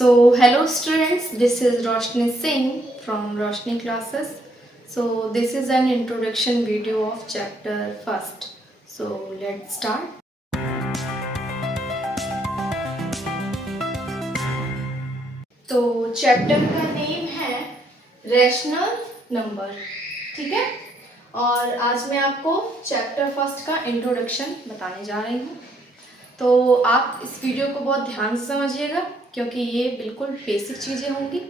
Hello students, this is Roshni Singh from Roshni classes. So this is an introduction video of chapter first. So let's start. तो chapter का name है rational number, ठीक है। और आज मैं आपको चैप्टर फर्स्ट का इंट्रोडक्शन बताने जा रही हूँ। तो आप इस वीडियो को बहुत ध्यान से समझिएगा क्योंकि ये बिल्कुल बेसिक चीज़ें होंगी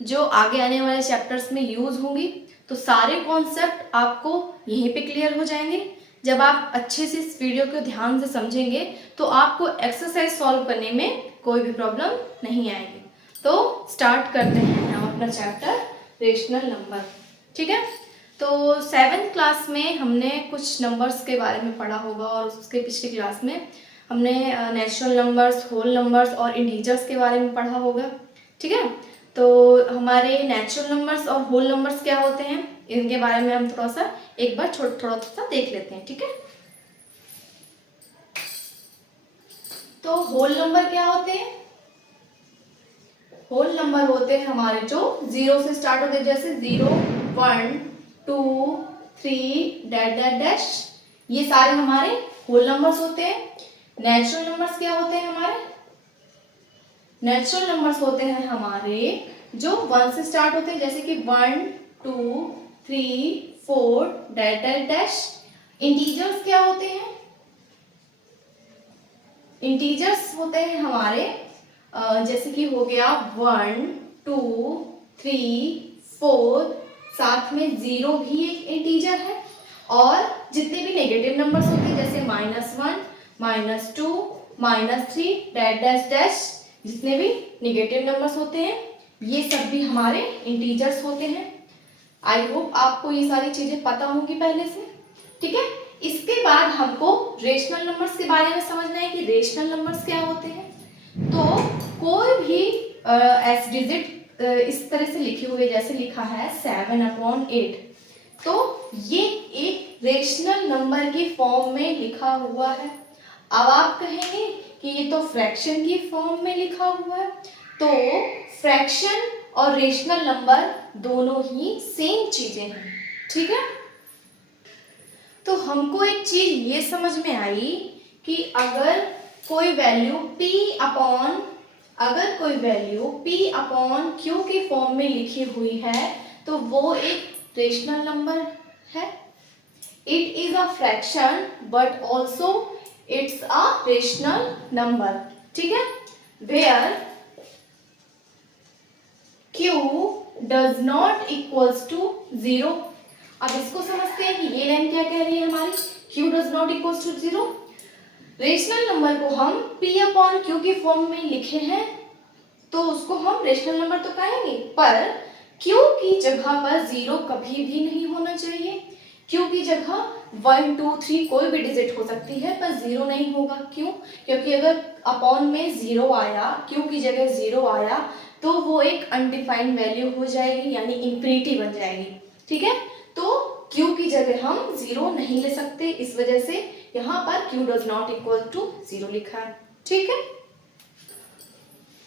जो आगे आने वाले चैप्टर्स में यूज़ होंगी। तो सारे कॉन्सेप्ट आपको यहीं पे क्लियर हो जाएंगे। जब आप अच्छे से इस वीडियो को ध्यान से समझेंगे तो आपको एक्सरसाइज सॉल्व करने में कोई भी प्रॉब्लम नहीं आएगी। तो स्टार्ट करते हैं हम अपना चैप्टर रेशनल नंबर, ठीक है। तो 7th क्लास में हमने कुछ नंबर्स के बारे में पढ़ा होगा और उसके पिछली क्लास में हमने नेचुरल नंबर्स, होल नंबर्स और इंटीजर्स के बारे में पढ़ा होगा, ठीक है। तो हमारे नेचुरल नंबर्स और होल नंबर्स क्या होते हैं इनके बारे में हम थोड़ा सा एक बार थोड़ा सा देख लेते हैं, ठीक है। तो होल नंबर क्या होते हैं? होल नंबर होते हैं हमारे जो 0 से स्टार्ट होते हैं, जैसे 0, 1, 2, 3 डैश डैश डैश, ये सारे हमारे होल नंबर्स होते हैं। नेचुरल नंबर्स क्या होते हैं हमारे? नेचुरल नंबर्स होते हैं हमारे जो 1 से स्टार्ट होते हैं, जैसे कि 1, 2, 3, 4 डैश डैश डैश। इंटीजर्स क्या होते हैं? इंटीजर्स होते हैं हमारे जैसे कि हो गया 1, 2, 3, 4, साथ में 0 भी एक इंटीजर है। और जितने भी नेगेटिव नंबर्स होते हैं जैसे -1, -2, -3 डैश डैश डैश, जितने भी नेगेटिव नंबर्स होते हैं ये सब भी हमारे इंटीजर्स होते हैं। आई होप आपको ये सारी चीजें पता होंगी पहले से, ठीक है। इसके बाद हमको रेशनल नंबर्स के बारे में समझना है कि रेशनल नंबर्स क्या होते हैं। तो कोई भी एस डिजिट इस तरह से लिखे हुए, जैसे लिखा है 7/8, तो ये एक रेशनल नंबर की फॉर्म में लिखा हुआ है। अब आप कहेंगे कि ये तो फ्रैक्शन की फॉर्म में लिखा हुआ है। तो फ्रैक्शन और रेशनल नंबर दोनों ही सेम चीजें हैं, ठीक है। तो हमको एक चीज ये समझ में आई कि अगर कोई वैल्यू P अपॉन Q की फॉर्म में लिखी हुई है तो वो एक रेशनल नंबर है। It is a fraction but also it's a rational number, ठीक है। Where Q does not equals to 0। अब इसको समझते हैं कि ये लाइन क्या कह रही है हमारी, Q does not equals to 0। Rational number को हम P अपॉन Q की फॉर्म में लिखे हैं तो उसको हम रेशनल नंबर तो कहेंगे, पर Q की जगह पर 0 कभी भी नहीं होना चाहिए। Q की जगह 1, 2, 3 कोई भी डिजिट हो सकती है पर 0 नहीं होगा। क्यों? क्योंकि अगर अपॉन में 0 आया, Q की जगह 0 आया तो वो एक अनडिफाइंड वैल्यू हो जाएगी, यानी इंफिनिटी बन जाएगी, ठीक है। तो Q की जगह हम 0 नहीं ले सकते, इस वजह से यहाँ पर Q does not equal to 0 लिखा है, ठीक है।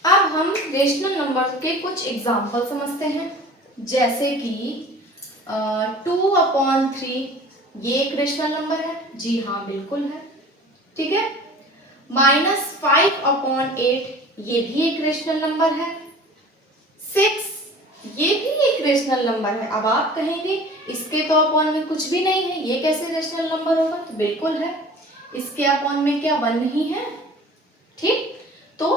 अब हम रेशनल नंबर के कुछ एग्जाम्पल समझते हैं, जैसे कि 2/3 ये एक रेशनल नंबर है, जी हाँ बिल्कुल है, ठीक है। -5/8 ये भी एक रेशनल नंबर है। 6 ये भी एक रेशनल नंबर है। अब आप कहेंगे इसके तो अपॉन में कुछ भी नहीं है, ये कैसे रेशनल नंबर होगा? तो बिल्कुल है, इसके अपॉन में क्या 1 नहीं है, ठीक। तो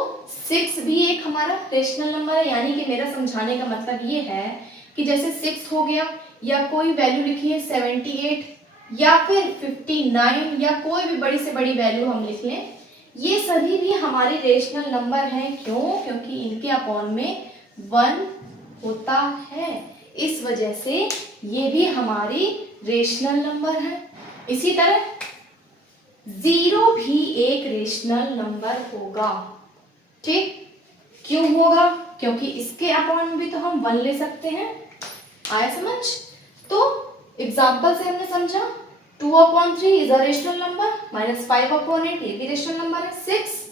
6 भी एक हमारा रेशनल नंबर है, यानी कि मेरा समझाने का मतलब ये है कि जैसे 6 हो गया या कोई वैल्यू लिखी है 78 या फिर 59 या कोई भी बड़ी से बड़ी वैल्यू हम लिख लें, ये सभी भी हमारे रेशनल नंबर हैं। क्यों? क्योंकि इनके अपॉन में 1 होता है, इस वजह से ये भी हमारी रेशनल नंबर है। इसी तरह 0 भी एक रेशनल नंबर होगा, ठीक। क्यों होगा? क्योंकि इसके अपॉन में भी तो हम 1 ले सकते हैं। आया समझ? तो एग्जाम्पल से हमने समझा 2/3 इज अ रेशनल नंबर, -5/8 ये भी रेशनल नंबर है, 6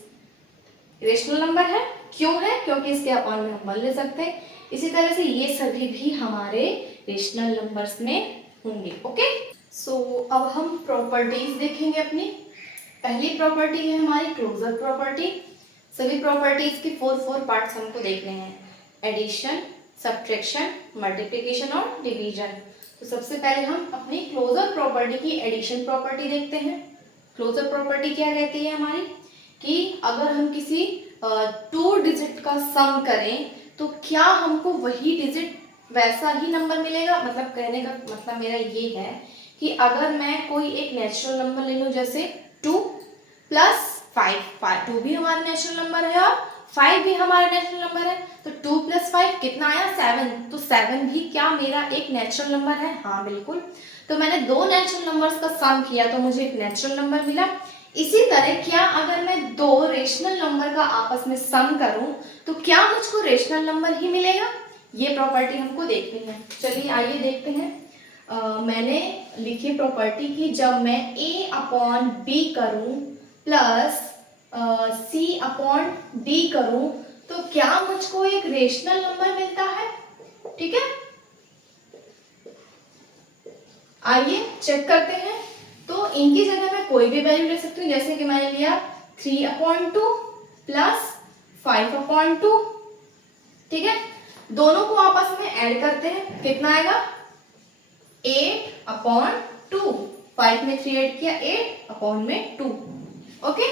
रेशनल नंबर है, क्यों है? क्योंकि इसके अपॉन में हम 1 ले सकते हैं। इसी तरह से ये सभी भी हमारे रेशनल नंबर्स में होंगे। ओके, सो अब हम प्रॉपर्टीज देखेंगे अपनी। पहली प्रॉपर्टी है हमारी क्लोजर प्रॉपर्टी। सभी प्रॉपर्टीज के 4 पार्ट्स हमको देखने हैं, एडिशन, सब्ट्रैक्शन, मल्टीप्लिकेशन और डिवीजन। तो सबसे पहले हम अपनी क्लोजर प्रॉपर्टी की एडिशन प्रॉपर्टी देखते हैं। क्लोजर प्रॉपर्टी क्या कहती है हमारी कि अगर हम किसी 2 डिजिट का सम करें तो क्या हमको वही डिजिट वैसा ही नंबर मिलेगा। मतलब कहने का मतलब मेरा ये है कि अगर मैं कोई एक नेचुरल नंबर ले लूँ, जैसे 2 प्लस 5, 2 भी हमारा नेचुरल नंबर है और 5 भी हमारा नेचुरल नंबर है, तो 2 प्लस 5 कितना आया? 7। तो 7 भी क्या मेरा एक नेचुरल नंबर है? हाँ बिल्कुल। तो मैंने 2 नेचुरल नंबर्स का सम किया तो मुझे एक नेचुरल नंबर मिला। इसी तरह क्या अगर मैं 2 रेशनल नंबर का आपस में सम करूं तो क्या मुझको रेशनल नंबर ही मिलेगा? ये प्रॉपर्टी हमको देखनी है। चलिए आइए देखते हैं। मैंने लिखी प्रॉपर्टी की जब मैं a अपॉन b करूं प्लस c अपॉन d करूं तो क्या मुझको एक रेशनल नंबर मिलता है। ठीक है, आइए चेक करते हैं। तो इनकी जगह मैं कोई भी वैल्यू ले सकती हूँ, जैसे कि मैंने लिया 3/2 प्लस 5/2। ठीक है, दोनों को आपस में ऐड करते हैं, कितना आएगा? 8/2। 5 में 3 ऐड किया, 8 अपॉन में 2। ओके,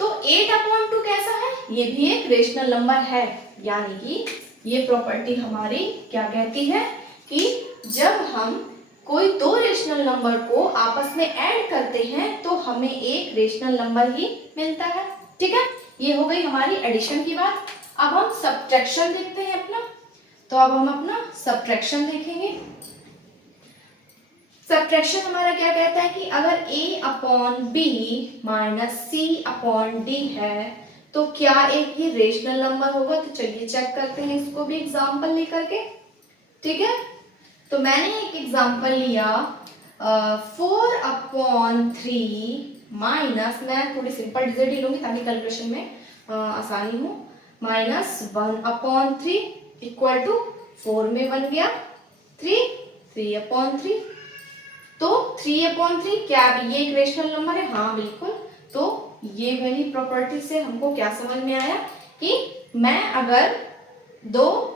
तो 8/2 कैसा है? ये भी एक रेशनल नंबर है। यानी कि ये प्रॉपर्टी हमारी क्या कहती है कि जब हम कोई 2 रेशनल नंबर को आपस में ऐड करते हैं तो हमें एक रेशनल नंबर ही मिलता है। ठीक है, ये हो गई हमारी एडिशन की बात। अब हम सब्ट्रैक्शन देखते हैं अपना। तो अब हम अपना सब्ट्रैक्शन देखेंगे। सब्ट्रैक्शन हमारा क्या कहता है कि अगर a upon b minus c upon d है तो क्या एक ये रेशनल नंबर होगा। तो चलिए चेक करते हैं इसको भी एग्जांपल लेकर के। ठीक है, तो मैंने एक एग्जांपल लिया 4/3 माइनस, मैं थोड़ी सिंपल डिजिट ही लूंगी ताकि कैलकुलेशन में आसानी हो, -1/3 इक्वल टू 4 में बन गया 3/3। तो 3/3 क्या भी ये एक रेशनल नंबर है? हाँ बिल्कुल। तो ये वाली प्रॉपर्टी से हमको क्या समझ में आया कि मैं अगर दो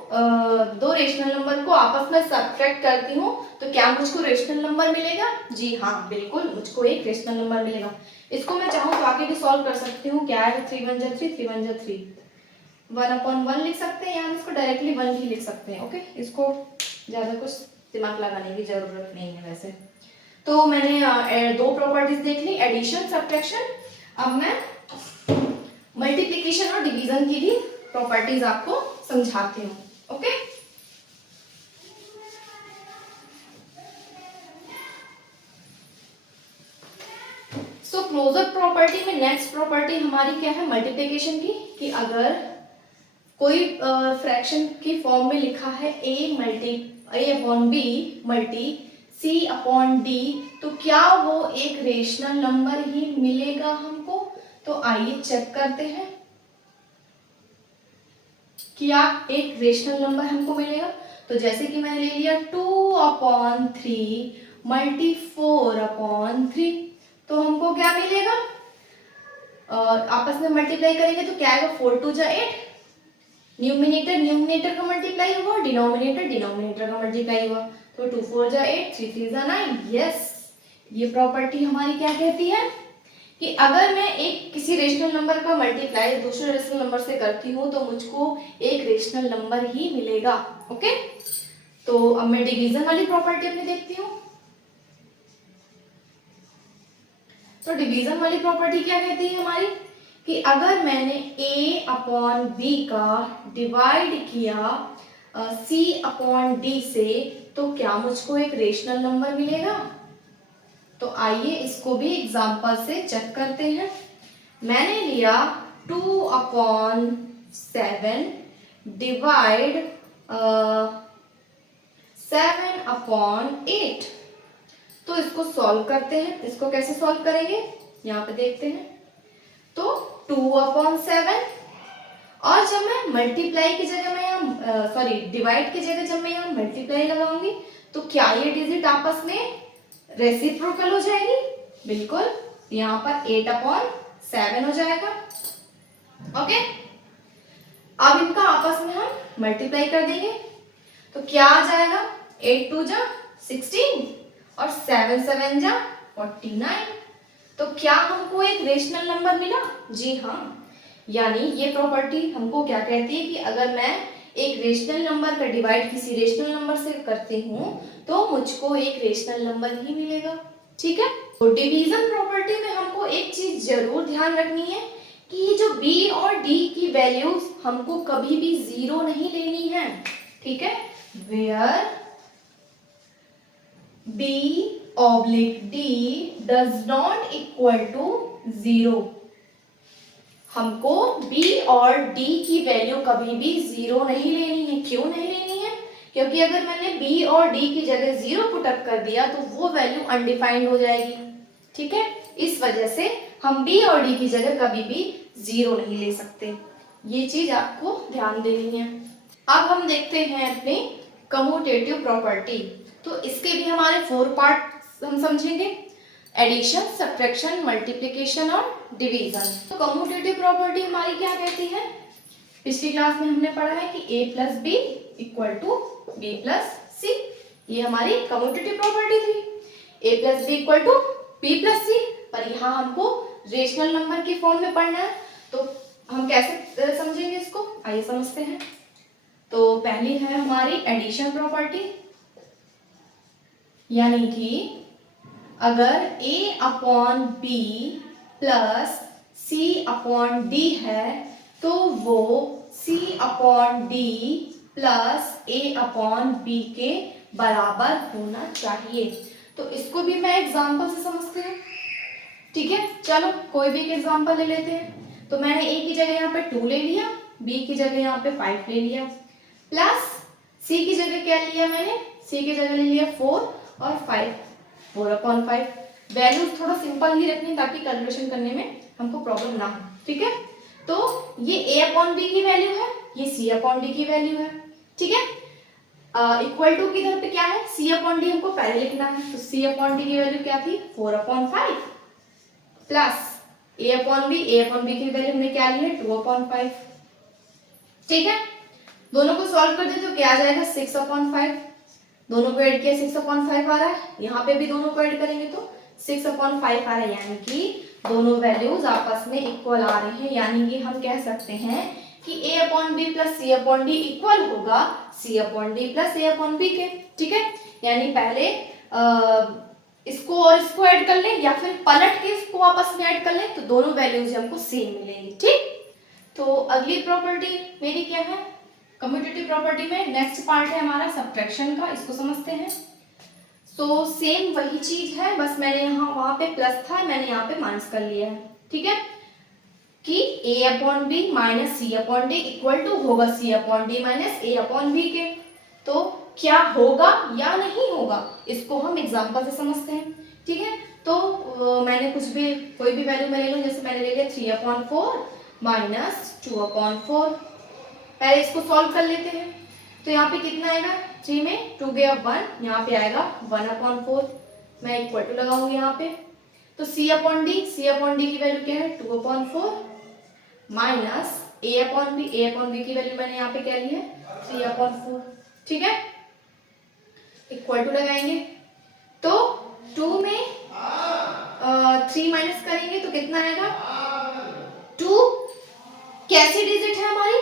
रेशनल नंबर को आपस में सब्ट्रैक्ट करती हूँ तो क्या मुझको रेशनल नंबर मिलेगा? जी हाँ बिल्कुल, मुझको एक रेशनल नंबर मिलेगा। इसको मैं चाहूँ तो आगे भी सॉल्व कर सकती हूँ। क्या है? 3 1 जा 3, 3 1 जा 3, 1/1 लिख सकते हैं या हम इसको डायरेक्टली 1 भी लिख सकते हैं। ओके, इसको ज़्यादा कुछ दिमाग लगाने की जरूरत नहीं है वैसे। तो मैंने 2 प्रॉपर्टीज देख ली, एडिशन, सब्ट्रैक्शन। अब मैं मल्टीप्लिकेशन और डिवीजन की भी प्रॉपर्टीज आपको समझाती हूँ। ओके, सो क्लोजर प्रॉपर्टी में नेक्स्ट प्रॉपर्टी हमारी क्या है? मल्टीप्लिकेशन की। कि अगर कोई फ्रैक्शन की फॉर्म में लिखा है a upon b multi c upon d तो क्या वो एक रेशनल नंबर ही मिलेगा हमको। तो आइए चेक करते हैं क्या एक रेशनल नंबर हमको मिलेगा। तो जैसे कि मैंने ले लिया 2/3 मल्टी 4/3, तो हमको क्या मिलेगा? आपस में मल्टीप्लाई करेंगे तो क्या आएगा? 4 2 जा 8, न्यूमिनेटर का मल्टीप्लाई होगा, डिनोमिनेटर का मल्टीप्लाई होगा। तो 2 4 जा 8, 3 3 जा 9। यस, ये प्रॉपर्टी हमारी क्या कहती है कि अगर मैं एक किसी रेशनल नंबर का मल्टीप्लाई दूसरे रेशनल नंबर से करती हूँ तो मुझको एक रेशनल नंबर ही मिलेगा। ओके, तो अब मैं डिवीजन वाली प्रॉपर्टी अपनी देखती हूँ। तो डिवीजन वाली प्रॉपर्टी क्या कहती है हमारी कि अगर मैंने a अपॉन b का डिवाइड किया c अपॉन d से तो क्या मुझको एक रेशनल नंबर मिलेगा। तो आइए इसको भी एग्जांपल से चेक करते हैं। मैंने लिया 2/7 डिवाइड 7/8। तो इसको सॉल्व करते हैं। इसको कैसे सॉल्व करेंगे यहाँ पे देखते हैं। तो 2/7 और जब मैं मल्टीप्लाई की जगह मैं यहाँ सॉरी डिवाइड की जगह जब मैं यहाँ मल्टीप्लाई लगाऊंगी तो क्या ये डिजिट आपस में रेसिप्रोकल हो जाएगी? बिल्कुल, यहाँ पर 8/7 हो जाएगा। ओके, अब इनका आपस में हम मल्टीप्लाई कर देंगे तो क्या आ जाएगा? 8 2 जा 16 और 7 7 जा 49। तो क्या हमको एक रेशनल नंबर मिला? जी हाँ, यानी ये प्रॉपर्टी हमको क्या कहती है कि अगर मैं एक रेशनल नंबर का डिवाइड किसी रेशनल नंबर से करती हूँ तो मुझको एक रेशनल नंबर ही मिलेगा। ठीक है, तो डिवीजन प्रॉपर्टी में हमको एक चीज जरूर ध्यान रखनी है कि जो b और d की वैल्यूज हमको कभी भी 0 नहीं लेनी है। ठीक है, where b/d does not equal to 0। हमको b और d की वैल्यू कभी भी 0 नहीं लेनी है। क्यों नहीं लेनी है? क्योंकि अगर मैंने b और d की जगह 0 पुट अप कर दिया तो वो वैल्यू अनडिफाइंड हो जाएगी। ठीक है, इस वजह से हम b और d की जगह कभी भी 0 नहीं ले सकते। ये चीज आपको ध्यान देनी है। अब हम देखते हैं अपनी कम्यूटेटिव प्रॉपर्टी। तो इसके भी हमारे 4 पार्ट हम समझेंगे, एडिशन, सब्ट्रैक्शन, मल्टीप्लिकेशन और डिवीजन। तो कम्यूटेटिव प्रॉपर्टी हमारी क्या कहती है? पिछली क्लास में हमने पढ़ा है कि a plus b equal to b plus c. ये हमारी कम्यूटेटिव प्रॉपर्टी थी, a plus b equal to b plus c. पर यहाँ हमको रेशनल नंबर की फॉर्म में पढ़ना है तो हम कैसे समझेंगे इसको? आइए समझते हैं। तो पहली है हमारी एडिशन प्रॉपर्टी, यानी कि अगर a/b प्लस c/d है तो वो c/d प्लस a/b के बराबर होना चाहिए। तो इसको भी मैं एग्जांपल से समझते हैं। ठीक है, चलो कोई भी एक एग्जांपल ले लेते हैं। तो मैंने a की जगह यहाँ पे 2 ले लिया, b की जगह यहाँ पे 5 ले लिया, प्लस c की जगह क्या लिया मैंने? c की जगह ले लिया 4 और 5, 4/5। वैल्यूज थोड़ा सिंपल ही रखनी ताकि कैलकुलेशन करने में हमको प्रॉब्लम ना हो। ठीक है, तो ये a/b की वैल्यू है, ये c/d की वैल्यू है। ठीक है, इक्वल टू की इधर पे क्या है? c/d हमको पहले लिखना है। तो c/d की वैल्यू क्या थी? 4/5 प्लस a/b की वैल्यू हमने क्या ली है? 2/5। ठीक है, दोनों को सॉल्व कर दे तो क्या आ जाएगा? 6/5। दोनों को ऐड किया 6/5 आ रहा है, यहाँ पे भी दोनों को ऐड करेंगे तो 6/5 आ रहा है, यानी कि दोनों वैल्यूज आपस में इक्वल आ रहे हैं। यानी कि हम कह सकते हैं कि a/b प्लस c/d इक्वल होगा c/d प्लस a/b के। ठीक है, यानी पहले इसको और इसको ऐड कर लें या फिर पलट के इसको आपस में ऐड कर लें तो दोनों वैल्यूज हमको सेम मिलेंगी। ठीक, तो अगली प्रॉपर्टी मेरी क्या है? कम्यूटेटिव प्रॉपर्टी में नेक्स्ट पार्ट है हमारा सब्ट्रैक्शन का, इसको समझते हैं। सो सेम वही चीज है, बस मैंने यहाँ वहां पे प्लस था, मैंने यहाँ पे माइनस कर लिया है। ठीक है, कि a/b minus c/d equal to होगा c/d माइनस a/b के। तो क्या होगा या नहीं होगा इसको हम एग्जांपल से समझते हैं। ठीक है, तो मैंने कुछ भी कोई भी वैल्यू मैं ले लूँ, जैसे मैंने ले लिया 3/4 माइनस 2/4। पहले इसको सॉल्व कर लेते हैं। तो यहाँ पे कितना आएगा? 3 में 2 गया 1, यहाँ पे आएगा 1/4। मैं इक्वल टू लगाऊंगी यहाँ पे। तो c/d की वैल्यू क्या है? 2/4 माइनस a/b की वैल्यू मैंने यहाँ पे क्या ली है? 3/4। ठीक है, इक्वल टू लगाएंगे तो 2 में 3 माइनस करेंगे तो कितना आएगा? 2 कैसी डिजिट है हमारी?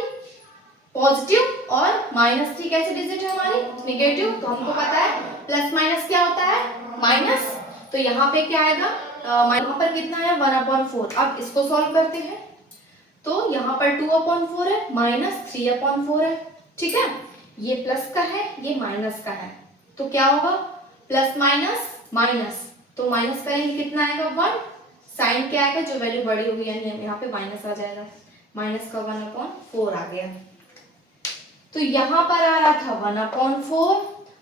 पॉजिटिव, और -3 कैसे डिजिट है हमारी? नेगेटिव। तो हमको पता है प्लस माइनस क्या होता है? माइनस। तो यहाँ पे क्या आएगा? यहाँ पर कितना है? 1/4। अब इसको सॉल्व करते हैं तो यहाँ पर 2/4 है, माइनस 3/4 है। ठीक है, ये प्लस का है, ये माइनस का है, तो क्या होगा? प्लस माइनस माइनस, तो माइनस करेंगे कितना आएगा? 1। साइन क्या आएगा? जो वैल्यू बड़ी होगी यानी यहाँ पे माइनस आ जाएगा, माइनस का 1/4 आ गया। तो यहाँ पर आ रहा था 1/4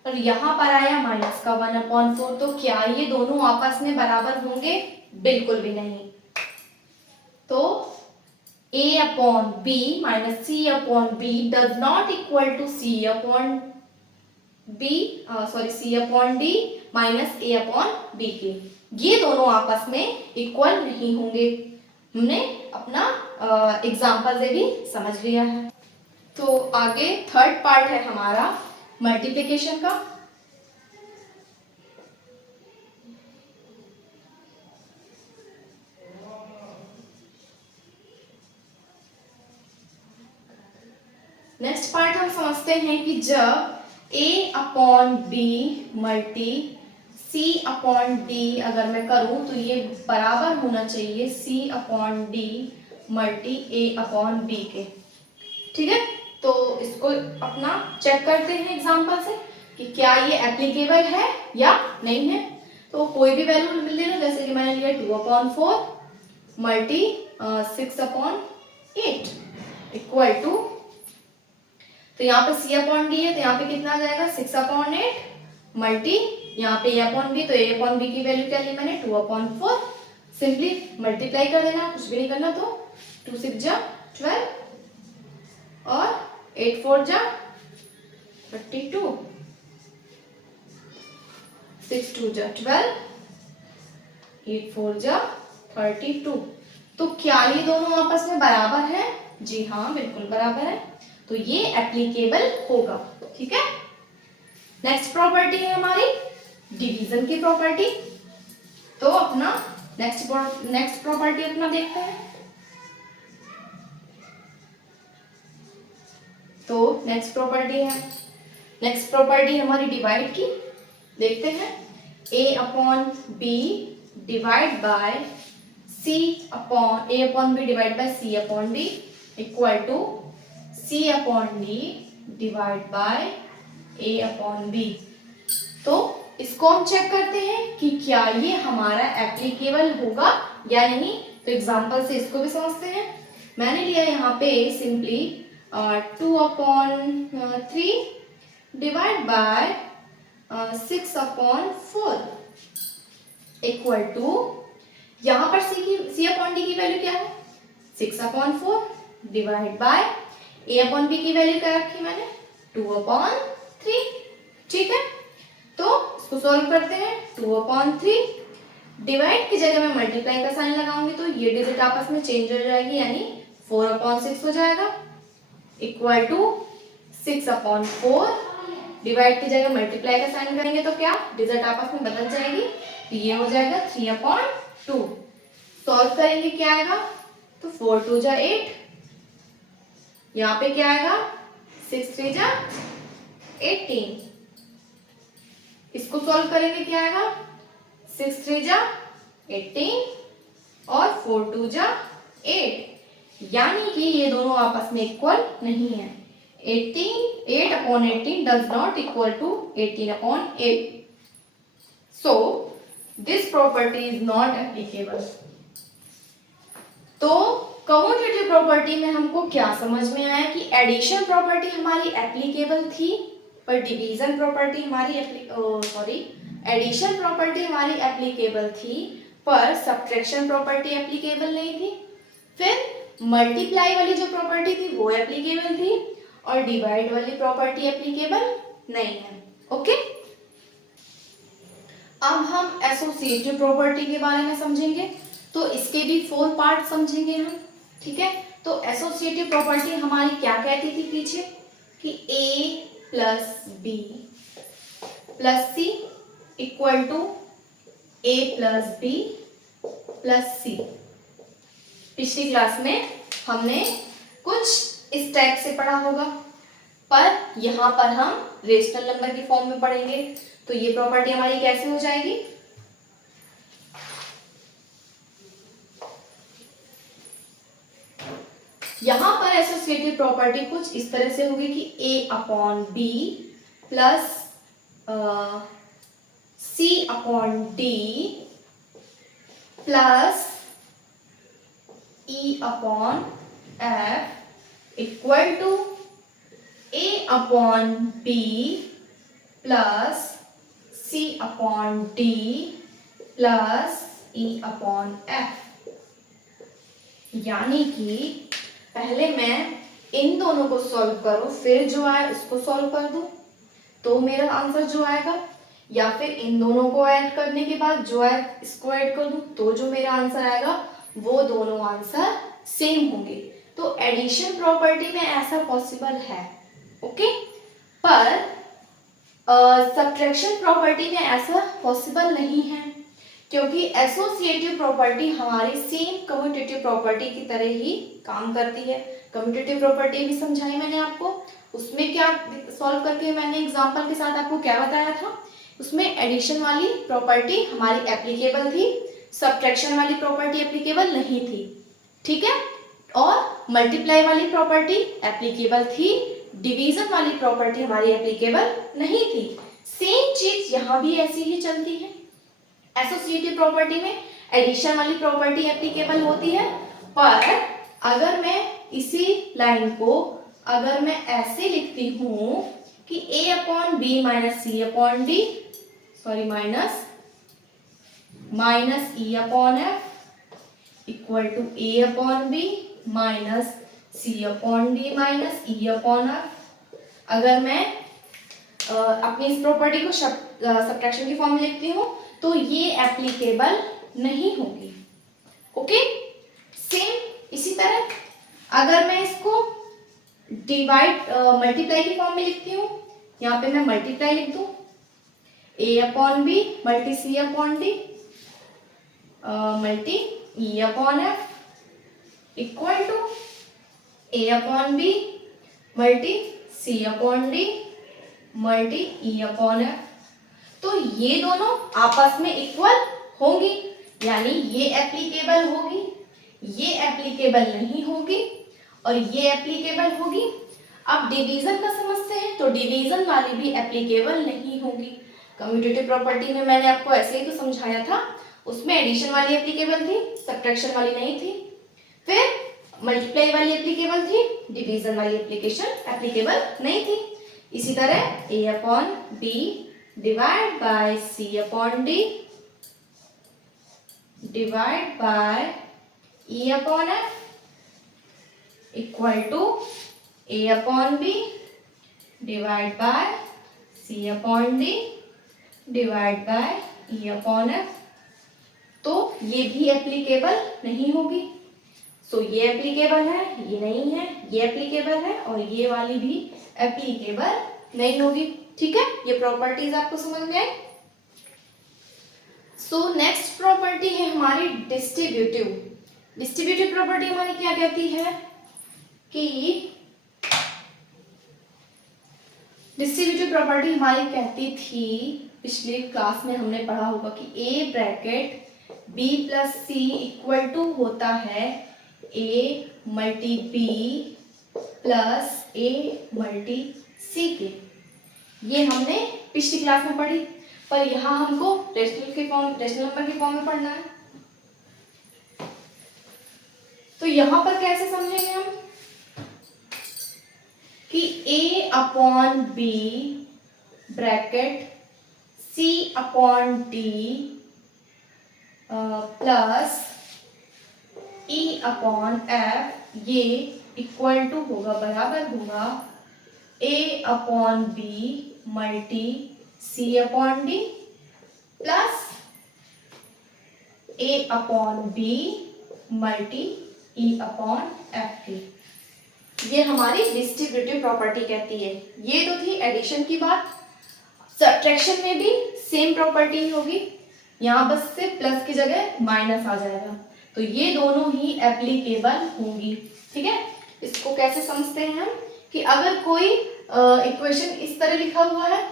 और यहाँ पर आया माइनस का 1/4। तो क्या ये दोनों आपस में बराबर होंगे? बिल्कुल भी नहीं। तो a upon b minus c upon b does not equal to c upon c upon d minus a upon b के, ये दोनों आपस में इक्वल नहीं होंगे। हमने अपना एग्जाम्पल से भी समझ लिया है। तो आगे थर्ड पार्ट है हमारा मल्टीप्लिकेशन का। नेक्स्ट पार्ट हम समझते हैं कि जब a upon B multi c upon D अगर मैं करूं तो ये बराबर होना चाहिए c upon D multi a upon B के। ठीक है, तो इसको अपना चेक करते हैं एग्जांपल से कि क्या ये एप्लीकेबल है या नहीं है। तो कोई भी वैल्यू ले लो, जैसे कि मैंने लिया 2/4 मल्टी 6/8 इक्वल टू, तो यहाँ पे c अपॉन डी है तो यहाँ पे कितना आ जाएगा 6/8 मल्टी यहाँ पे a अपॉन बी, तो a अपॉन बी की वैल्यू क्या ली मैंने 2/4। सिंपली मल्टीप्लाई कर देना, कुछ भी नहीं करना। तो 2 6 जा 12 और 8 4 जा 32, 6 2 जा 12, 8 4 जा 32। तो क्या ये दोनों आपस में बराबर है? जी हाँ, बिल्कुल बराबर है, तो ये एप्लीकेबल होगा। ठीक है, नेक्स्ट प्रॉपर्टी है हमारी डिवीजन की प्रॉपर्टी। तो अपना नेक्स्ट प्रॉपर्टी अपना देखते हैं। तो नेक्स्ट प्रॉपर्टी हमारी डिवाइड की, देखते हैं। a upon B divide by a upon B divide by c upon D equal to c upon D divide by a upon B. तो इसको हम चेक करते हैं कि क्या ये हमारा एप्लीकेबल होगा या नहीं। तो एग्जांपल से इसको भी समझते हैं। मैंने लिया यहाँ पे simply 2/3 divide by 6/4 equal to, यहाँ पर c अपॉन डी की वैल्यू क्या है 6/4 divide by a upon B की वैल्यू क्या रखी मैंने 2/3। ठीक है, तो इसको सॉल्व करते हैं। 2/3 डिवाइड की जगह मैं मल्टीप्लाई का साइन लगाऊंगी तो ये डिजिट आपस में चेंज हो जाएगी, यानी 4/6 हो जाएगा इक्वल टू 6/4 डिवाइड की जगह मल्टीप्लाई का साइन करेंगे तो क्या डिजिट आपस में बदल जाएगी, तो ये हो जाएगा 3/2। सॉल्व करेंगे क्या आएगा, तो 4 2 जा 8, यहाँ पे क्या आएगा 6 3 जा 18। इसको सॉल्व करेंगे क्या आएगा 6 3 जा 18 और 4 2 जा 8, यानी कि ये दोनों आपस में इक्वल नहीं है। 8/18 does not equal to 18/8. So this property is not applicable. तो कम्यूटेटिव प्रॉपर्टी में हमको क्या समझ में आया कि एडिशन प्रॉपर्टी हमारी एप्लीकेबल थी, पर डिवीजन प्रॉपर्टी हमारी एडिशन प्रॉपर्टी हमारी एप्लीकेबल थी, पर सब्ट्रैक्शन प्रॉपर्टी एप्लीकेबल नहीं थी। फिर मल्टीप्लाई वाली जो प्रॉपर्टी थी वो एप्लीकेबल थी और डिवाइड वाली प्रॉपर्टी एप्लीकेबल नहीं है। ओके, अब हम एसोसिएटिव प्रॉपर्टी के बारे में समझेंगे। तो इसके भी 4 पार्ट समझेंगे हम। ठीक है, तो एसोसिएटिव प्रॉपर्टी हमारी क्या कहती थी पीछे कि a plus b plus c equal to a plus b plus c. पिछली क्लास में हमने कुछ इस टाइप से पढ़ा होगा, पर यहाँ पर हम रेशनल नंबर के फॉर्म में पढ़ेंगे। तो ये प्रॉपर्टी हमारी कैसे हो जाएगी, यहाँ पर एसोसिएटिव प्रॉपर्टी कुछ इस तरह से होगी कि a upon B plus c upon D plus e upon f equal to a upon b plus c upon d plus e upon f। यानी कि पहले मैं इन दोनों को सॉल्व करूं, फिर जो आए उसको सॉल्व कर दूं तो मेरा आंसर जो आएगा, या फिर इन दोनों को ऐड करने के बाद जो है इसको ऐड कर दूं तो जो मेरा आंसर आएगा वो दोनों आंसर सेम होंगे। तो एडिशन प्रॉपर्टी में ऐसा पॉसिबल है, ओके। पर सब्ट्रैक्शन प्रॉपर्टी में ऐसा पॉसिबल नहीं है, क्योंकि एसोसिएटिव प्रॉपर्टी हमारी सेम कम्यूटेटिव प्रॉपर्टी की तरह ही काम करती है। कम्यूटेटिव प्रॉपर्टी भी समझाई मैंने आपको, उसमें क्या सॉल्व करके मैंने एग्जांपल के साथ आपको क्या बताया था, उसमें एडिशन वाली प्रॉपर्टी हमारी एप्लीकेबल थी, सब्ट्रैक्शन वाली प्रॉपर्टी एप्लीकेबल नहीं थी, ठीक है। और मल्टीप्लाई वाली प्रॉपर्टी एप्लीकेबल थी, डिवीजन वाली प्रॉपर्टी हमारी एप्लीकेबल नहीं थी। सेम चीज यहाँ भी ऐसी ही चलती है। एसोसिएटिव प्रॉपर्टी में एडिशन वाली प्रॉपर्टी एप्लीकेबल होती है, पर अगर मैं इसी लाइन को अगर मैं ऐसे लिखती हूं कि a upon B minus C upon D, sorry minus E upon F equal to a upon B minus C upon D minus E upon F, अगर मैं अपनी इस प्रॉपर्टी को सब्ट्रैक्शन की फॉर्म में लिखती हूँ तो ये एप्लीकेबल नहीं होगी, ओके। सेम इसी तरह अगर मैं इसको डिवाइड मल्टीप्लाई की फॉर्म में लिखती हूँ, यहाँ पे मैं मल्टीप्लाई लिख दूँ a upon B multi C upon D multi E upon F equal to a upon B multi C upon D multi E upon F. तो ये दोनों आपस में इक्वल होंगी, यानी ये एप्लीकेबल होगी, ये एप्लीकेबल नहीं होगी और ये एप्लीकेबल होगी। अब डिवीजन का समझते हैं, तो डिवीजन वाली भी एप्लीकेबल नहीं होगी। कम्यूटेटिव प्रॉपर्टी में मैंने आपको ऐसे ही तो समझाया था, उसमें एडिशन वाली एप्लीकेबल थी, सब्ट्रैक्शन वाली नहीं थी। फिर मल्टीप्लाई वाली एप्लीकेबल थी, डिवीजन वाली एप्लीकेबल नहीं थी। इसी तरह a upon B divide by C upon D divide by E upon F equal to a upon B divide by C upon D divide by E upon F. तो ये भी applicable नहीं होगी। सो ये एप्लीकेबल है, ये नहीं है, ये एप्लीकेबल है और ये वाली भी एप्लीकेबल नहीं होगी, ठीक है। ये प्रॉपर्टीज आपको समझ में आई। सो नेक्स्ट प्रॉपर्टी है हमारी डिस्ट्रीब्यूटिव। डिस्ट्रीब्यूटिव प्रॉपर्टी हमारी क्या कहती है कि डिस्ट्रीब्यूटिव प्रॉपर्टी हमारी कहती थी, पिछली क्लास में हमने पढ़ा होगा कि a bracket b plus c equal to होता है a multi b plus a multi c के। ये हमने पिछली क्लास में पढ़ी, पर यहाँ हमको रेशनल नंबर के फॉर्म में पढ़ना है। तो यहाँ पर कैसे समझेंगे हम कि a upon b bracket c upon d plus e upon f ये इक्वल टू होगा, बराबर होगा a upon b multi c upon d plus a upon b multi e upon f की। ये हमारी डिस्ट्रीब्यूटिव प्रॉपर्टी कहती है। ये तो थी एडिशन की बात। सब्ट्रैक्शन में भी सेम प्रॉपर्टी होगी, यहाँ बस से प्लस की जगह माइनस आ जाएगा, तो ये दोनों ही एप्लीकेबल होंगी, ठीक है। इसको कैसे समझते हैं हम कि अगर कोई इक्वेशन इस तरह लिखा हुआ है,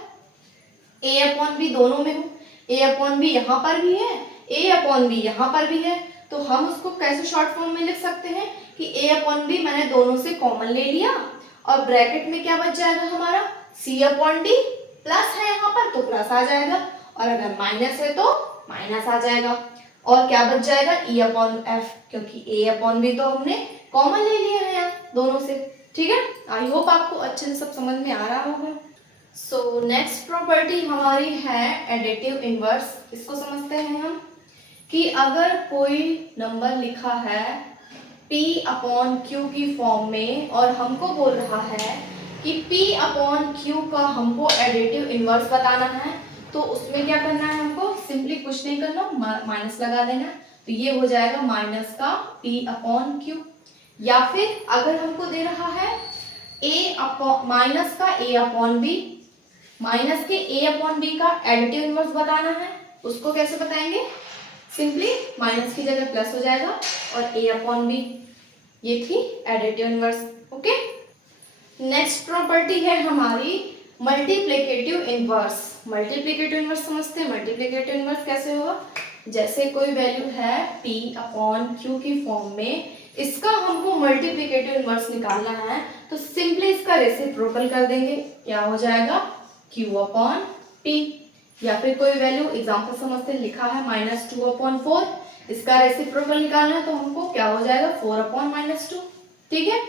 a अपॉन बी दोनों में हो, a अपॉन बी यहाँ पर भी है, a अपॉन बी यहाँ पर भी है, तो हम उसको कैसे शॉर्ट फॉर्म में लिख सकते हैं कि a अपॉन बी मैंने दोनों से कॉमन ले लिया और ब्रैकेट में क्या बच जाएगा हमारा c अपॉन डी, प्लस है यहाँ पर तो प्लस आ जाएगा और अगर माइनस है तो माइनस आ जाएगा, और क्या बच जाएगा e अपॉन एफ, क्योंकि a अपॉन बी तो हमने कॉमन ले लिया है यहाँ दोनों से, ठीक है। आई होप आपको अच्छे से सब समझ में आ रहा होगा। सो नेक्स्ट प्रॉपर्टी हमारी है एडिटिव इनवर्स। इसको समझते हैं हम कि अगर कोई नंबर लिखा है P अपॉन Q की फॉर्म में, और हमको बोल रहा है कि P अपॉन Q का हमको एडिटिव इनवर्स बताना है। तो उसमें क्या करना है, हमको सिंपली कुछ नहीं करना, माइनस लगा देना। तो ये हो जाएगा माइनस का P अपॉन Q। या फिर अगर हमको दे रहा है माइनस का A अपॉन बी, माइनस के A अपॉन बी का एडिटिव इनवर्स बताना है, उसको कैसे बताएंगे, सिंपली माइनस की जगह प्लस हो जाएगा और A अपॉन बी, ये थी additive inverse. Okay, next property है हमारी मल्टीप्लिकेटिव इनवर्स। मल्टीप्लिकेटिव इनवर्स समझते हैं। मल्टीप्लिकेटिव इनवर्स कैसे होगा, जैसे कोई वैल्यू है P अपॉन Q की फॉर्म में, इसका हमको मल्टीप्लिकेटिव इनवर्स निकालना है, तो सिंपली इसका रेसिप्रोकल कर देंगे, क्या हो जाएगा Q अपॉन P। या फिर कोई वैल्यू एग्जांपल समझते हैं, लिखा है -2 अपॉन 4, इसका रेसिप्रोकल निकालना है, तो हमको क्या हो जाएगा 4 अपॉन -2। ठीक है,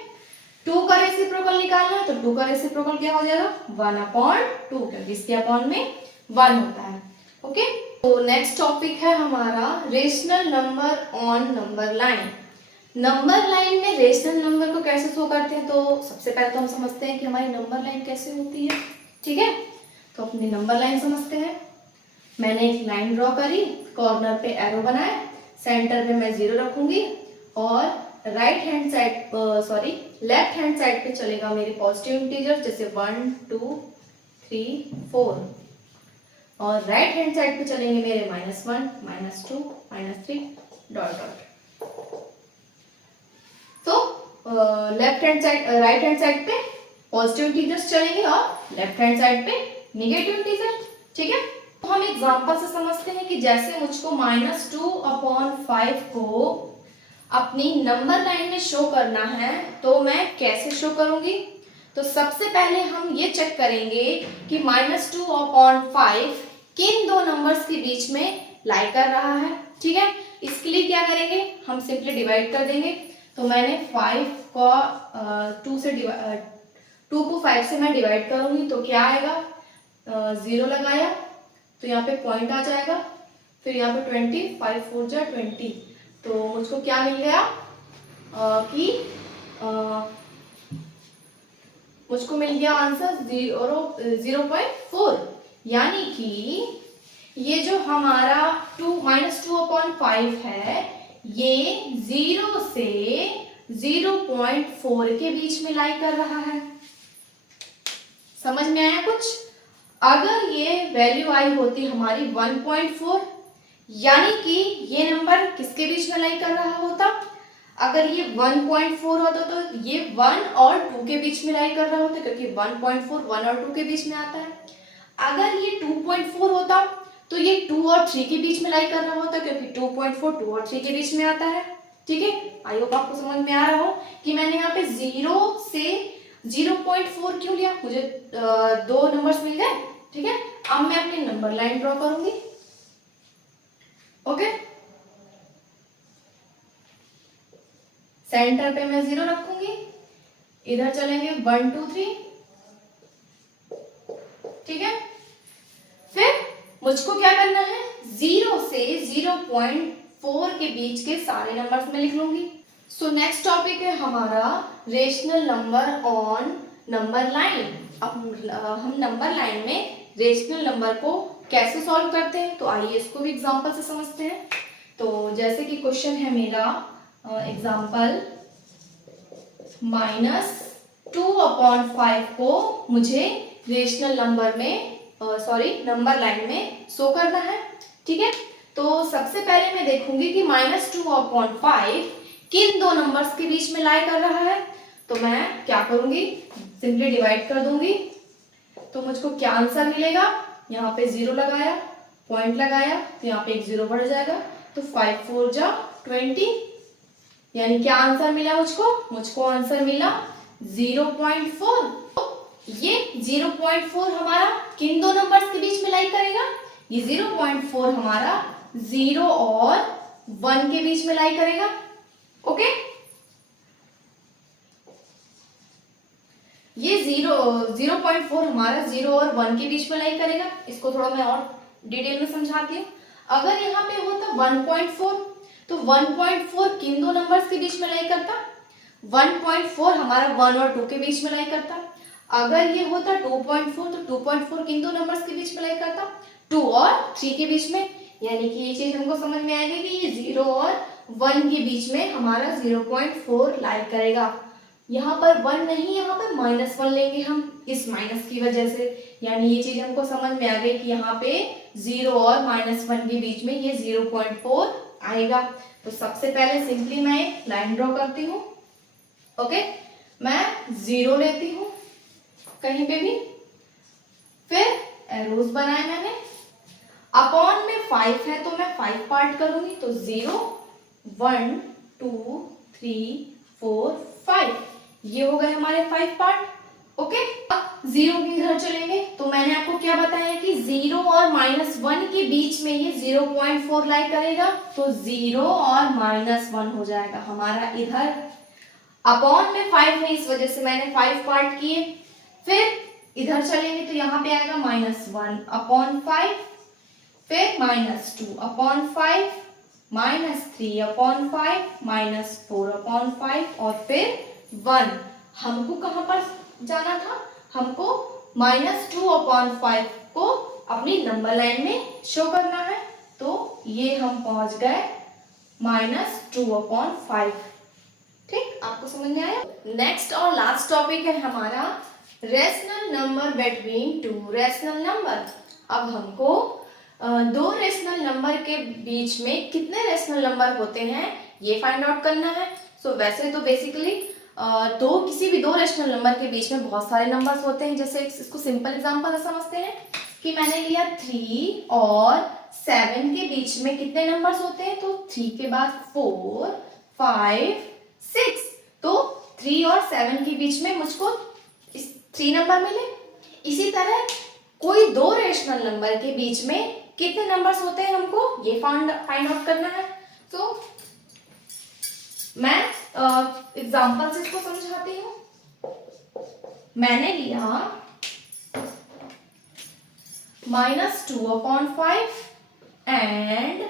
2 का रेसिप्रोकल निकालना है, तो 2 का रेसिप्रोकल क्या हो जाएगा 1 अपॉन 2, क्योंकि इसके अपॉन में 1 होता है। ओके, तो नेक्स्ट टॉपिक है हमारा rational number on number line. Number line में रेशनल नंबर को कैसे शो करते हैं, तो सबसे पहले तो हम समझते हैं कि हमारी नंबर लाइन कैसे होती है। ठीक है, तो अपनी नंबर लाइन समझते हैं। मैंने एक लाइन ड्रॉ करी, कॉर्नर पे एरो बनाया, सेंटर पे मैं 0 रखूंगी, और right hand side left hand side पे चलेगा मेरे पॉजिटिव इंटीजर, जैसे 1 2 3 4, और राइट हैंड साइड पे चलेंगे मेरे -1 -2 -3 डॉट डॉट। तो left hand side right hand side पे पॉजिटिव इंटीजर्स चलेंगे और लेफ्ट हैंड साइड पे नेगेटिव इंटीजर। ठीक है, तो हम एग्जांपल से समझते हैं कि जैसे मुझको -2 अपॉन 5 को अपनी नंबर लाइन में शो करना है, तो मैं कैसे शो करूंगी। तो सबसे पहले हम ये चेक करेंगे कि -2 अपॉन 5 किन दो नंबर्स के बीच में लाई कर रहा है। ठीक है, इसके लिए क्या करेंगे, हम सिंपली डिवाइड कर देंगे। तो मैंने 5 को 2 को 5 से मैं डिवाइड करूंगी, तो क्या आएगा 0 लगाया, तो यहाँ पे पॉइंट आ जाएगा, फिर यहाँ पे 20, 5 4 जा 20, तो मुझको क्या मिल गया कि मुझको मिल गया आंसर 0.4। यानी कि ये जो हमारा -2 अपॉन 5 है, ये 0 से 0.4 के बीच में लाई कर रहा है। समझ में आया कुछ। अगर ये वैल्यू आई होती हमारी 1.4, यानी कि ये नंबर किसके बीच में लाई कर रहा होता, अगर ये 1.4 होता तो ये 1 और 2 के बीच में लाई कर रहा होता, क्योंकि 1.4 1 और 2 के बीच में आता है। अगर ये 2.4 होता तो ये 2 और 3 के बीच में लाई कर रहा होता, क्योंकि 2.4 2 और 3 के बीच में आता है। ठीक है, आई होप आपको समझ में आ रहा हो कि मैंने यहाँ पे 0 से 0.4 क्यों लिया, मुझे दो नंबर्स मिल गए। ठीक है, अब मैं अपनी नंबर लाइन ड्रॉ करूंगी। ओके, सेंटर पे मैं 0 रखूंगी, इधर चलेंगे 1 2 3। ठीक है, फिर मुझको क्या करना है, 0 से 0.4 के बीच के सारे नंबर्स में लिख लूंगी। सो नेक्स्ट टॉपिक है हमारा rational number on number line. अब हम नंबर लाइन में रेशनल नंबर को कैसे सॉल्व करते हैं, तो आइए इसको भी एग्जांपल से समझते हैं। तो जैसे कि क्वेश्चन है मेरा एग्जांपल -2 अपॉन 5 को मुझे रेशनल नंबर में नंबर लाइन में शो करना है। ठीक है, तो सबसे पहले मैं देखूंगी कि -2 अपॉन 5 किन दो नंबर्स के बीच में लाई कर रहा है। तो मैं क्या करूंगी, सिंपली डिवाइड कर दूंगी, तो मुझको क्या आंसर मिलेगा, यहाँ पे 0 लगाया, पॉइंट लगाया, तो यहाँ पे एक 0 बढ़ जाएगा, तो 5 4 जा 20, यानी क्या आंसर मिला मुझको आंसर मिला 0.4। ये 0.4 हमारा किन दो नंबर्स के बीच में लाई करेगा, ये 0.4 हमारा 0 और 1 के बीच में लाई करेगा। ओके, ये 0.4 हमारा 0 और 1 के बीच में लाई करेगा। इसको थोड़ा मैं और डिटेल में समझाती हूँ। अगर यहाँ पे होता 1.4, तो 1.4 किन दो नंबर्स के बीच में लाई करता? 1.4 हमारा 1 और 2 के बीच में लाई करता। अगर ये होता 2.4 तो 2.4 किन दो नंबर्स के बीच में लाई करता? 2 और 3 के बीच में। यानी कि ये चीज हमको समझ में आएगी कि ये 0 और 1 के बीच में हमारा 0.4 लाई करेगा। यहाँ पर 1 नहीं, यहाँ पर -1 लेंगे हम इस माइनस की वजह से। यानी ये चीज हमको समझ में आ गई कि यहाँ पे 0 और -1 के बीच में ये 0.4 आएगा। तो सबसे पहले सिंपली मैं एक लाइन ड्रॉ करती हूँ। ओके, मैं 0 लेती हूँ कहीं पे भी, फिर एरोज बनाए मैंने, अपॉन में 5 है तो मैं 5 पार्ट करूंगी, तो 0 1 2 3 4 5, ये हो गए हमारे 5 पार्ट। ओके, अब 0 भी इधर चलेंगे, तो मैंने आपको क्या बताया कि 0 और -1 के बीच में ये 0.4 लाई करेगा, तो 0 और -1 हो जाएगा हमारा इधर। अपॉन में 5 है, इस वजह से मैंने 5 पार्ट किए। फिर इधर चलेंगे तो यहाँ पे आएगा -1 अपॉन 5, फिर -2 अपॉन 5, -3 अपॉन 5, -4 अपॉन 5 और फिर 1। हमको कहाँ पर जाना था? हमको -2 अपॉन 5 को अपनी नंबर लाइन में शो करना है, तो ये हम पहुंच गए -2 अपॉन 5। ठीक, आपको समझ में आया? नेक्स्ट और लास्ट टॉपिक है हमारा rational number between two rational number. अब हमको दो रेशनल नंबर के बीच में कितने रेशनल नंबर होते हैं ये फाइंड आउट करना है। सो वैसे तो बेसिकली किसी भी दो रेशनल नंबर के बीच में बहुत सारे नंबर्स होते हैं। जैसे इसको सिंपल एग्जांपल से समझते हैं कि मैंने लिया 3 और 7 के बीच में कितने नंबर्स होते हैं, तो 3 के बाद 4 5 6, तो 3 और 7 के बीच में मुझको 3 नंबर मिले। इसी तरह कोई दो रेशनल नंबर के बीच में कितने नंबर्स होते हैं हमको ये फाइंड आउट करना है। तो मैं एग्जांपल से इसको समझाती हूँ। मैंने लिया -2 अपॉन 5 एंड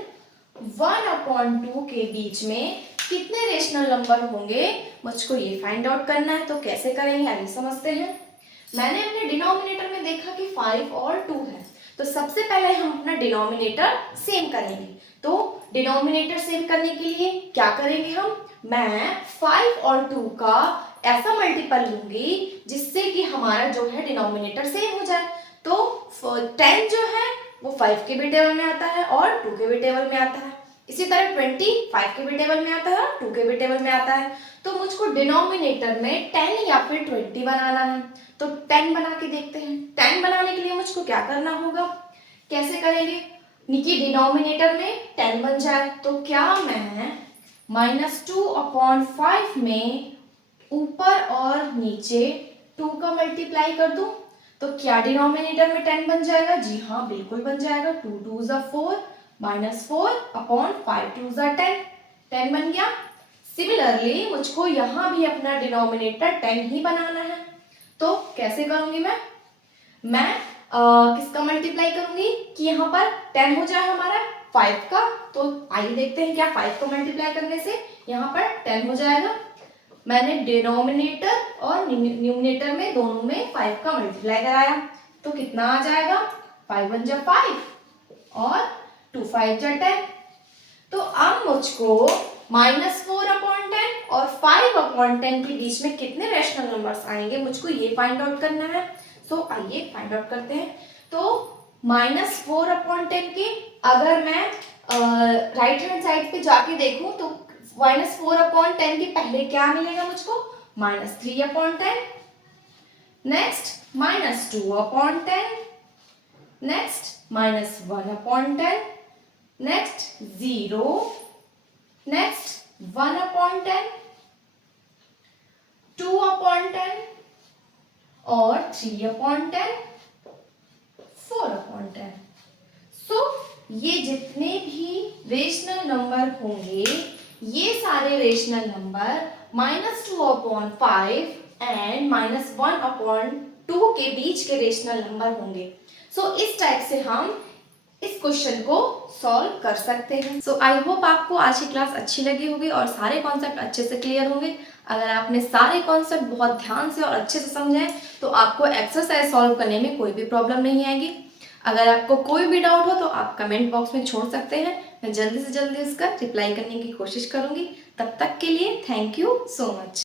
1 अपॉन 2 के बीच में कितने रेशनल नंबर होंगे मुझको ये फाइंड आउट करना है। तो कैसे करेंगे आइए समझते हैं। मैंने अपने डिनोमिनेटर में देखा कि 5 और 2 है, तो सबसे पहले हम अपना डिनोमिनेटर सेम करेंगे। तो डिनोमिनेटर सेम करने के लिए क्या करेंगे हम, मैं 5 और 2 का ऐसा मल्टीपल लूंगी जिससे कि हमारा जो है डिनोमिनेटर सेम हो जाए। तो 10 जो है वो 5 के भी टेबल में आता है और 2 के भी टेबल में आता है। इसी तरह 20 5 के भी टेबल में आता है और 2 के भी टेबल में आता है। तो मुझको डिनोमिनेटर में 10 या फिर 20 बनाना है, तो 10 बना के देखते हैं। 10 बनाने के लिए मुझको क्या करना होगा, कैसे करेंगे कि डिनोमिनेटर में 10 बन जाए। तो क्या मैं -2 अपॉन 5 में ऊपर और नीचे 2 का मल्टीप्लाई कर दूं, तो क्या डिनोमिनेटर में 10 बन जाएगा? जी हाँ, बिल्कुल बन जाएगा। 2 2 ज़ा 4 -4 अपॉन 5 2 ज़ा 10, 10 बन गया। सिमिलरली मुझको यहाँ भी अपना डिनोमिनेटर 10 ही बनाना है। तो कैसे करूंगी मैं किसका मल्टीप्लाई करूंगी कि यहाँ पर 10 हो जाए हमारा 5 का। तो आइए देखते हैं क्या 5 को मल्टीप्लाई करने से यहाँ पर 10 हो जाएगा। मैंने डिनोमिनेटर और न्यूमरेटर में दोनों में 5 का मल्टीप्लाई कराया, तो कितना आ जाएगा, 5 1 जा 5 और 2 5 जा 10। तो अब मुझको -4 अपॉन 10 और 5 अपॉन 10 के बीच में कितने रैशनल नंबर्स आएंगे मुझको ये फाइंड आउट करना है। सो आइए फाइंड आउट करते हैं। तो -4 अपॉन 10 के अगर मैं राइट हैंड साइड पे जाके देखूं तो -4 अपॉन 10 के पहले क्या मिलेगा मुझको, -3 upon 10, next -2 upon 10, next -1 upon 10, next 0, next 1 upon 10, 2 upon 10 और 3 अपॉन 10, 4 अपॉन 10। सो ये जितने भी रेशनल नंबर होंगे ये सारे rational number -2 upon 5 and -1 upon 2 के बीच के रेशनल नंबर होंगे। सो इस टाइप से हम इस क्वेश्चन को सॉल्व कर सकते हैं। सो आई होप आपको आज की क्लास अच्छी लगी होगी और सारे कॉन्सेप्ट अच्छे से क्लियर होंगे। अगर आपने सारे कॉन्सेप्ट बहुत ध्यान से और अच्छे से समझे हैं तो आपको एक्सरसाइज सॉल्व करने में कोई भी प्रॉब्लम नहीं आएगी। अगर आपको कोई भी डाउट हो तो आप कमेंट बॉक्स में छोड़ सकते हैं, मैं जल्दी से जल्दी इसका रिप्लाई करने की कोशिश करूंगी। तब तक के लिए थैंक यू सो मच।